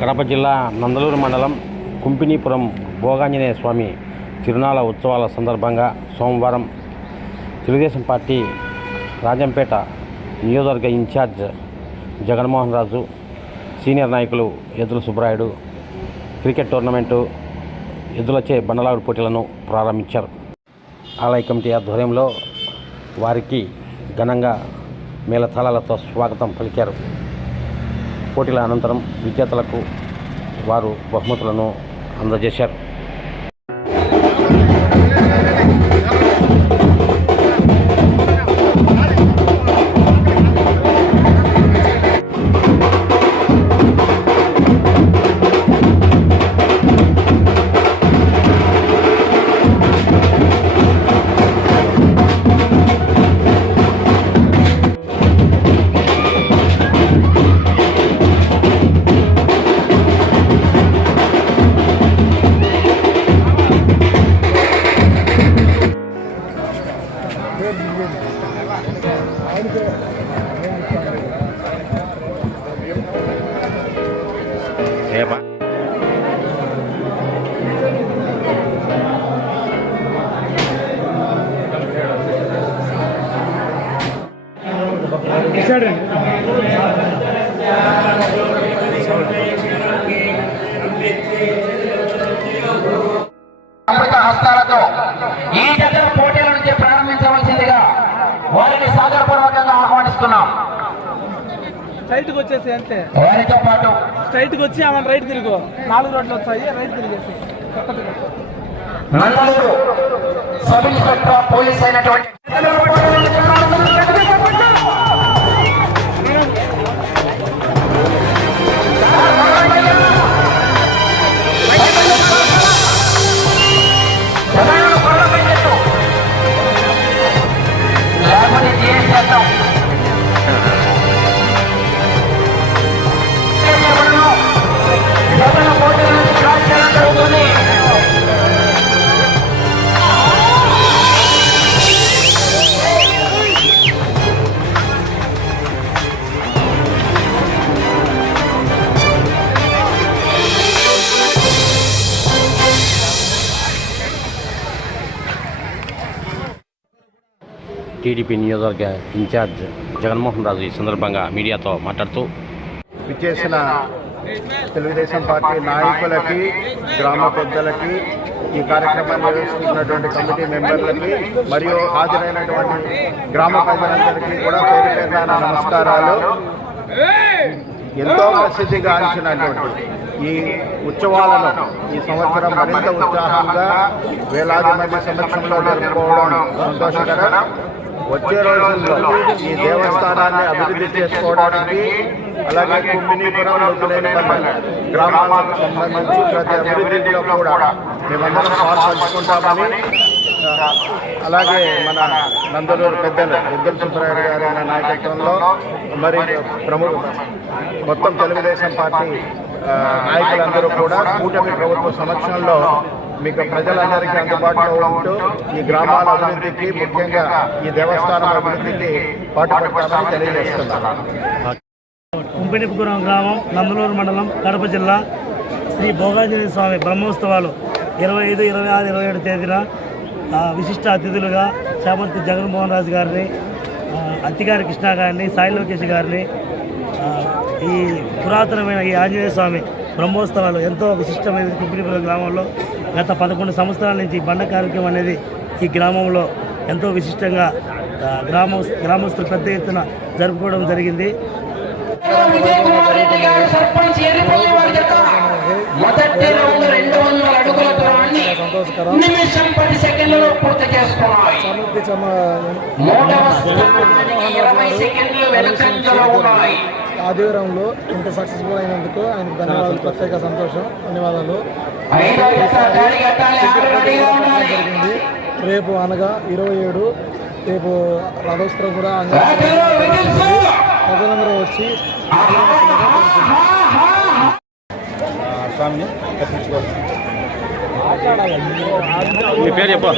కడప జిల్లా నందలూరు మండలం కుంపినీపురం భోగాంజనేయ స్వామి తిరునాళ్ళ ఉత్సవాల సందర్భంగా సోమవారం తెలుగుదేశం పార్టీ రాజంపేట నియోజకవర్గ ఇన్ఛార్జ్ జగన్మోహన్ రాజు, సీనియర్ నాయకులు ఎద్దుల సుబ్బరాయుడు క్రికెట్ టోర్నమెంటు ఎద్దులచే బండలాగుడు పోటీలను ప్రారంభించారు. ఆలయ కమిటీ ఆధ్వర్యంలో వారికి ఘనంగా మేళతాళాలతో స్వాగతం పలికారు. పోటీల అనంతరం విజేతలకు వారు బహుమతులను అందజేశారు. అమృత హస్తాలతో ఈ జగన్ పోటీల నుంచి ప్రారంభించవలసిందిగా వారిని సాగరపూర్వకంగా ఆహ్వానిస్తున్నాం. స్ట్రైట్కి వచ్చేసి అంతే, వారితో పాటు స్ట్రైట్కి వచ్చి ఆమె రైట్ తిరుగు, 4 రోడ్లు వచ్చాయి, రైట్ తిరిగేసి నందలూరు సబ్ ఇన్స్పెక్టర్ పోలీస్ అయినటువంటి టీడీపీ నియోజకవర్గ ఇన్ఛార్జ్ జగన్మోహన్ రాజు ఈ సందర్భంగా మీడియాతో మాట్లాడుతూ, విచ్చేసిన తెలుగుదేశం పార్టీ నాయకులకి, గ్రామ పెద్దలకి, ఈ కార్యక్రమాన్ని నిర్వహిస్తున్నటువంటి కమిటీ మెంబర్లకి మరియు హాజరైనటువంటి గ్రామ ప్రజలందరికీ కూడా పేరు పేరున నమస్కారాలు. ఎంతో ప్రసిద్ధిగాంచినటువంటి ఈ ఉత్సవాలను ఈ సంవత్సరం మరింత ఉత్సాహంగా వేలాది మంది సమక్షంలో జరుపుకోవడం సంతోషకరం. వచ్చే రోజుల్లో ఈ దేవస్థానాన్ని అభివృద్ధి చేసుకోవడానికి, అలాగే కుంపినీపురం, లోతులేనిపల్లి గ్రామాలకు సంబంధించి ప్రతి అభివృద్ధిలో కూడా మేమందరం పాల్పంచుకుంటామని, అలాగే మన నందలూరు పెద్దలు ఎద్దుల సుబ్బరాయుడు గారి నాయకత్వంలో మరి మొత్తం తెలుగుదేశం పార్టీ నాయకులందరూ కూడా కూటమి ప్రభుత్వ సమక్షంలో మీకు ప్రజలందరికీ అందుబాటులో ఉంటూ ఈ గ్రామాల అభివృద్ధికి, ముఖ్యంగా ఈ దేవస్థానం అభివృద్ధికి పాటుపడతామని తెలియజేస్తున్నాను. కుంపినీపురం గ్రామం, నందలూరు మండలం, కడప జిల్లా శ్రీ భోగాంజనేయ స్వామి బ్రహ్మోత్సవాలు 25, 26, 27 తేదీన విశిష్ట అతిథులుగా చామంతి జగన్మోహన్ రాజు గారిని, అత్తిగారి కృష్ణ గారిని, సాయి లోకేష్ గారిని, ఈ పురాతనమైన ఈ ఆంజనేయ స్వామి బ్రహ్మోత్సవాలు ఎంతో విశిష్టమైన కుంపినీపురం గ్రామంలో గత 11 సంవత్సరాల నుంచి బండ కార్యక్రమం అనేది ఈ గ్రామంలో ఎంతో విశిష్టంగా గ్రామస్తులు పెద్ద ఎత్తున జరుపుకోవడం జరిగింది. ఆదివారంలో ఇంత సక్సెస్ఫుల్ అయినందుకు ఆయనకు ధన్యవాదాలు, ప్రత్యేక సంతోషం, ధన్యవాదాలు. జరిగింది. రేపు అనగా 27 రేపు రథోత్సవం కూడా ప్రజలందరూ వచ్చి స్వామిని దర్శించుకోవాలి. మీ పేరు చెప్పు.